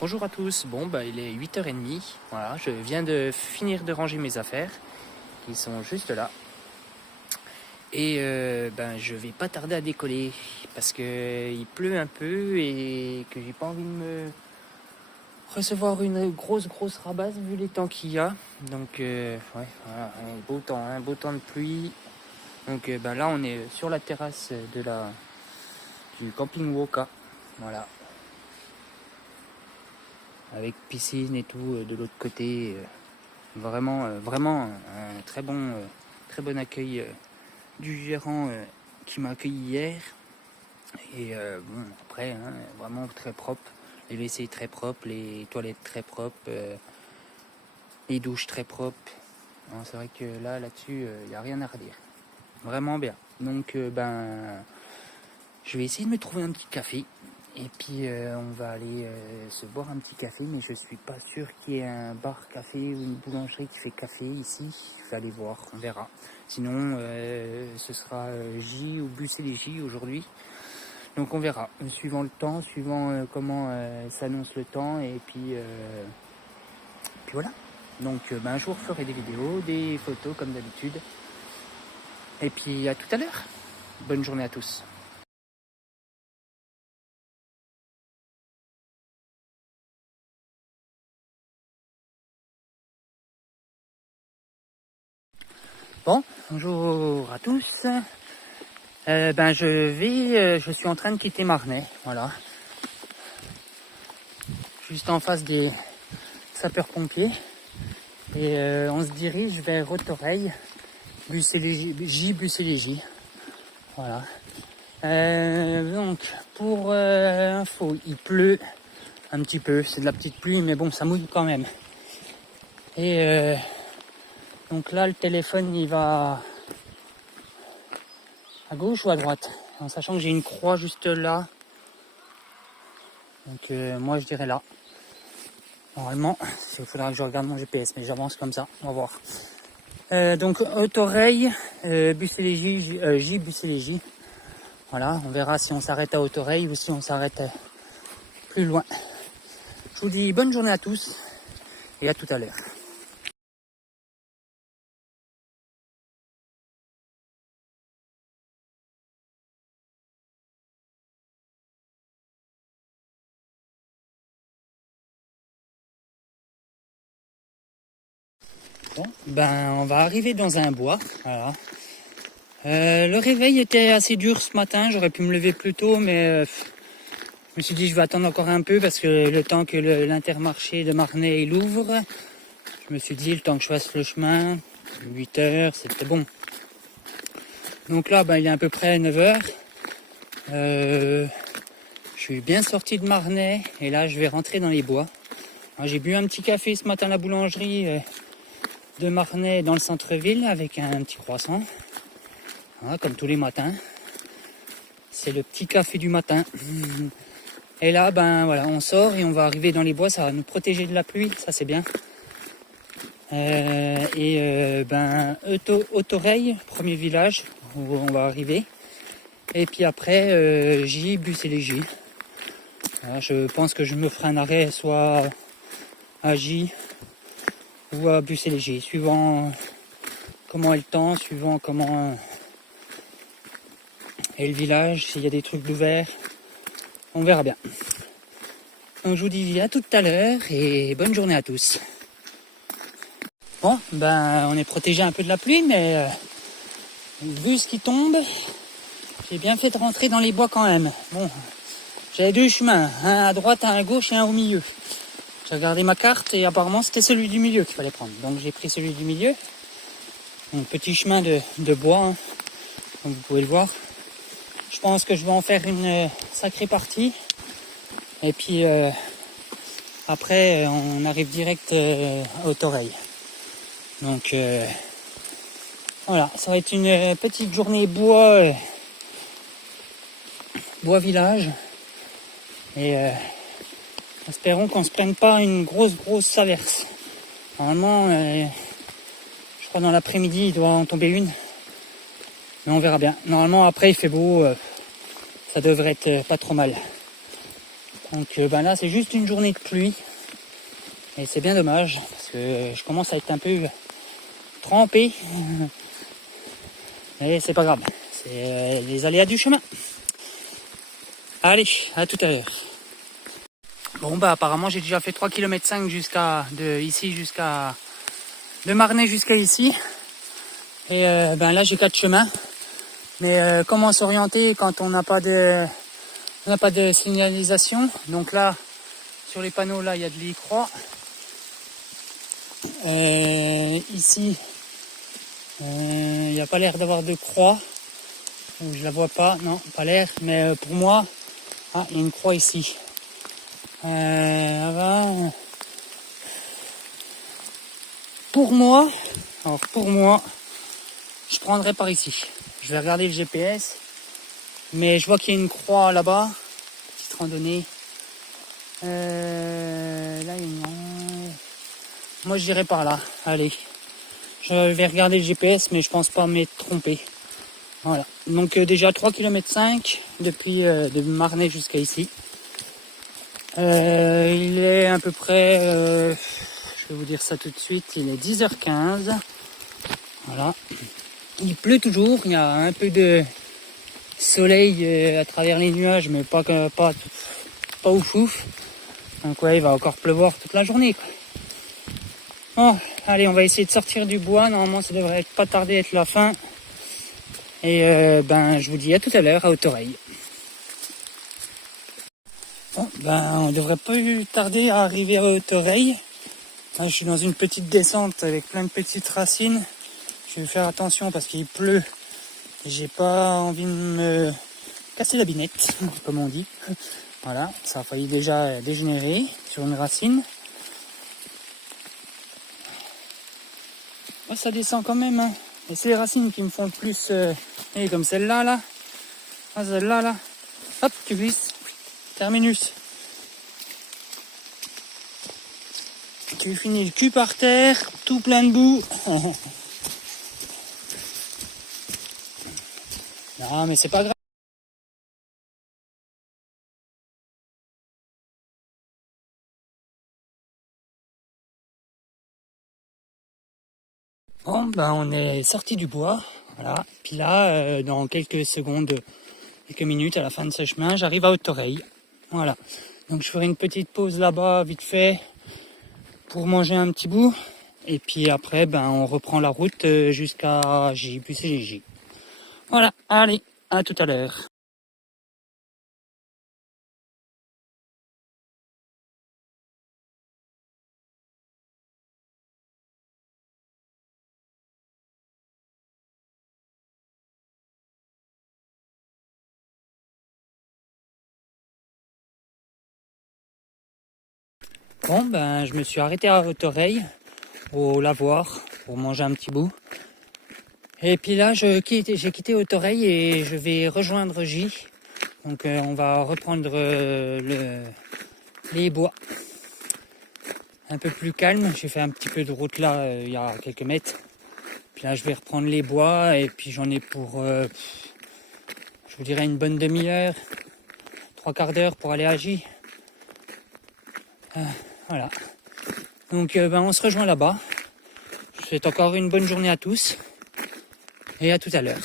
Bonjour à tous, bon bah il est 8h30, voilà, je viens de finir de ranger mes affaires, qui sont juste là. Et je vais pas tarder à décoller, parce que il pleut un peu et que j'ai pas envie de me recevoir une grosse rabasse vu les temps qu'il y a. Donc ouais, voilà, un beau temps de pluie. Donc là on est sur la terrasse du camping Woka, voilà. Avec piscine et tout de l'autre côté. Vraiment un très bon accueil du gérant qui m'a accueilli hier. Et bon, après, vraiment très propre. Les WC très propres, les toilettes très propres, les douches très propres. C'est vrai que là-dessus, il n'y a rien à redire. Vraiment bien. Donc, je vais essayer de me trouver un petit café. Et puis on va aller se boire un petit café, mais je suis pas sûr qu'il y ait un bar café ou une boulangerie qui fait café ici. Je vais aller voir, on verra. Sinon ce sera J ou Bus et les J aujourd'hui. Donc on verra, suivant le temps, suivant comment s'annonce le temps, et puis voilà. Donc je vous referai des vidéos, des photos comme d'habitude. Et puis à tout à l'heure. Bonne journée à tous. Bon, bonjour à tous. Je suis en train de quitter Marnay, voilà. Juste en face des sapeurs-pompiers. Et on se dirige vers Autoreille, Bus et les J. Voilà. Donc, pour info, il pleut un petit peu. C'est de la petite pluie, mais bon, ça mouille quand même. Et donc là, le téléphone, il va à gauche ou à droite, en sachant que j'ai une croix juste là. Donc moi, je dirais là. Normalement, il faudra que je regarde mon GPS, mais j'avance comme ça, on va voir. Donc Autoreille, Bus et les J, Bus et les J. Voilà, on verra si on s'arrête à Autoreille ou si on s'arrête plus loin. Je vous dis bonne journée à tous et à tout à l'heure. Bon, on va arriver dans un bois. Voilà. Le réveil était assez dur ce matin, j'aurais pu me lever plus tôt, mais je me suis dit je vais attendre encore un peu parce que le temps que l'Intermarché de Marnay l'ouvre, je me suis dit le temps que je fasse le chemin, 8h, c'était bon. Donc là, il est à peu près 9h. Je suis bien sorti de Marnay et là je vais rentrer dans les bois. J'ai bu un petit café ce matin à la boulangerie de Marnay dans le centre-ville avec un petit croissant. Voilà, comme tous les matins. C'est le petit café du matin. Et là, voilà, on sort et on va arriver dans les bois. Ça va nous protéger de la pluie, ça c'est bien. Autoreille, premier village où on va arriver. Et puis après, J, Bus et les J. Voilà, je pense que je me ferai un arrêt soit à J ou à Bus et les J, suivant comment est le temps, suivant comment est le village, s'il y a des trucs d'ouvert. On verra bien. Donc je vous dis à tout à l'heure et bonne journée à tous. Bon, on est protégé un peu de la pluie, mais vu ce qui tombe, j'ai bien fait de rentrer dans les bois quand même. Bon, j'avais deux chemins, un à droite, un à gauche et un au milieu. J'ai regardé ma carte et apparemment c'était celui du milieu qu'il fallait prendre. Donc j'ai pris celui du milieu. Un petit chemin de bois, comme vous pouvez le voir. Je pense que je vais en faire une sacrée partie. Et puis après, on arrive direct à Autoreille. Donc voilà, ça va être une petite journée bois village. Et espérons qu'on se prenne pas une grosse averse. Normalement, je crois dans l'après-midi, il doit en tomber une. Mais on verra bien. Normalement, après, il fait beau. Ça devrait être pas trop mal. Donc là c'est juste une journée de pluie. Et c'est bien dommage parce que je commence à être un peu trempé. Mais c'est pas grave. C'est les aléas du chemin. Allez, à tout à l'heure. Bon bah apparemment j'ai déjà fait 3,5 km de Marnay jusqu'à ici. Et là j'ai 4 chemins. Mais comment s'orienter quand on n'a pas de signalisation? Donc là sur les panneaux là il y a de l'e-croix. Ici il n'y a pas l'air d'avoir de croix. Je la vois pas, non, pas l'air. Mais pour moi, il y a une croix ici. Pour moi, je prendrais par ici. Je vais regarder le GPS, mais je vois qu'il y a une croix là-bas, petite randonnée. Là, moi, j'irai par là. Allez, je vais regarder le GPS, mais je pense pas m'être trompé. Voilà. Donc déjà 3,5 km depuis de Marnay jusqu'à ici. Il est à peu près, je vais vous dire ça tout de suite, il est 10h15. Voilà. Il pleut toujours, il y a un peu de soleil à travers les nuages, mais pas ouf ouf. Donc ouais, il va encore pleuvoir toute la journée, quoi. Bon, allez, on va essayer de sortir du bois. Normalement, ça devrait pas tarder à être la fin. Et je vous dis à tout à l'heure à haute oreille. Bon, on devrait pas tarder à arriver à haute oreille. Là, je suis dans une petite descente avec plein de petites racines. Je vais faire attention parce qu'il pleut. J'ai pas envie de me casser la binette, comme on dit. Voilà, ça a failli déjà dégénérer sur une racine. Oh, ça descend quand même, hein. Et c'est les racines qui me font le plus... comme celle-là, là. Ah, celle-là, là. Hop, tu glisses. Terminus. Tu finis le cul par terre, tout plein de boue. Non, mais c'est pas grave. Bon, on est sorti du bois. Voilà. Puis là, dans quelques secondes, quelques minutes, à la fin de ce chemin, j'arrive à Haute-Oreille. Voilà. Donc je ferai une petite pause là-bas, vite fait, pour manger un petit bout. Et puis après, on reprend la route jusqu'à Bussy-les-Lys. Voilà. Allez, à tout à l'heure. Bon, je me suis arrêté à Haute-Oreille, au lavoir, pour manger un petit bout. Et puis là, j'ai quitté Haute-Oreille et je vais rejoindre J. Donc on va reprendre les bois. Un peu plus calme. J'ai fait un petit peu de route là, il y a quelques mètres. Puis là, je vais reprendre les bois et puis j'en ai pour, je vous dirais, une bonne demi-heure, 3/4 d'heure pour aller à J. Voilà. Donc on se rejoint là-bas. Je vous souhaite encore une bonne journée à tous et à tout à l'heure.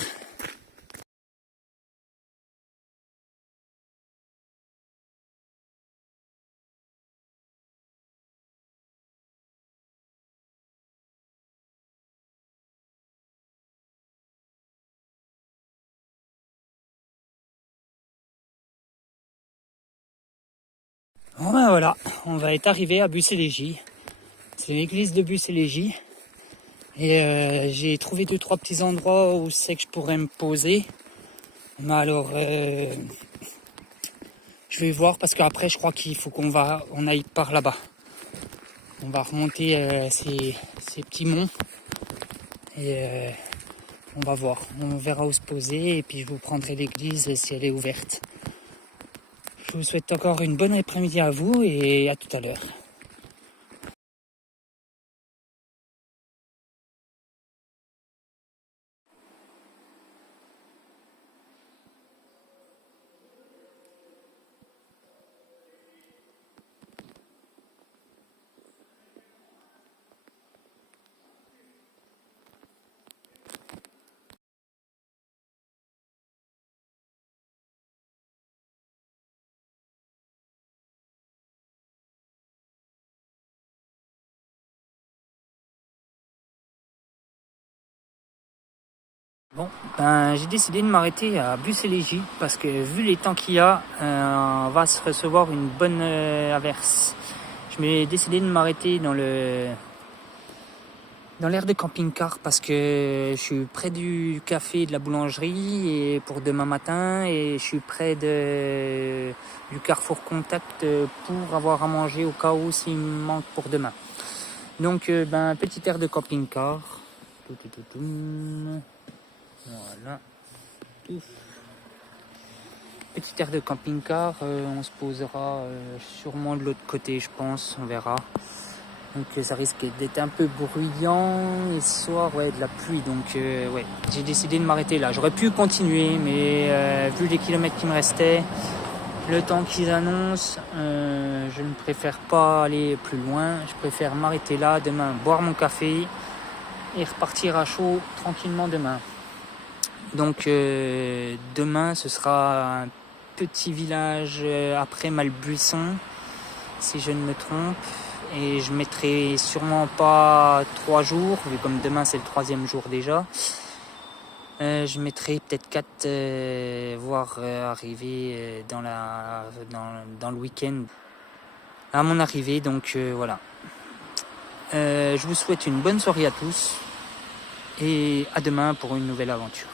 Bon voilà, on va être arrivé à Bussy-les-Lys. C'est l'église de Bussy-les-Lys. Et j'ai trouvé 2-3 petits endroits où c'est que je pourrais me poser. Mais alors, je vais voir parce qu'après je crois qu'il faut qu'on aille par là-bas. On va remonter ces petits monts et on va voir. On verra où se poser et puis je vous prendrai l'église si elle est ouverte. Je vous souhaite encore une bonne après-midi à vous et à tout à l'heure. Bon, ben j'ai décidé de m'arrêter à Bucélégie parce que vu les temps qu'il y a, on va se recevoir une bonne averse. Je m'ai décidé de m'arrêter dans l'aire de camping-car parce que je suis près du café et de la boulangerie et pour demain matin et je suis près du Carrefour Contact pour avoir à manger au cas où s'il me manque pour demain. Donc ben petite aire de camping-car. Voilà. Petite aire de camping-car, on se posera sûrement de l'autre côté, je pense, on verra. Donc ça risque d'être un peu bruyant et ce soir ouais de la pluie, donc ouais j'ai décidé de m'arrêter là. J'aurais pu continuer mais vu les kilomètres qui me restaient, le temps qu'ils annoncent, je ne préfère pas aller plus loin. Je préfère m'arrêter là demain, boire mon café et repartir à chaud tranquillement demain. Donc demain ce sera un petit village après Malbuisson si je ne me trompe, et je mettrai sûrement pas 3 jours vu comme demain c'est le 3e jour déjà. Je mettrai peut-être 4 voire arriver dans le week-end à mon arrivée, donc voilà. Je vous souhaite une bonne soirée à tous et à demain pour une nouvelle aventure.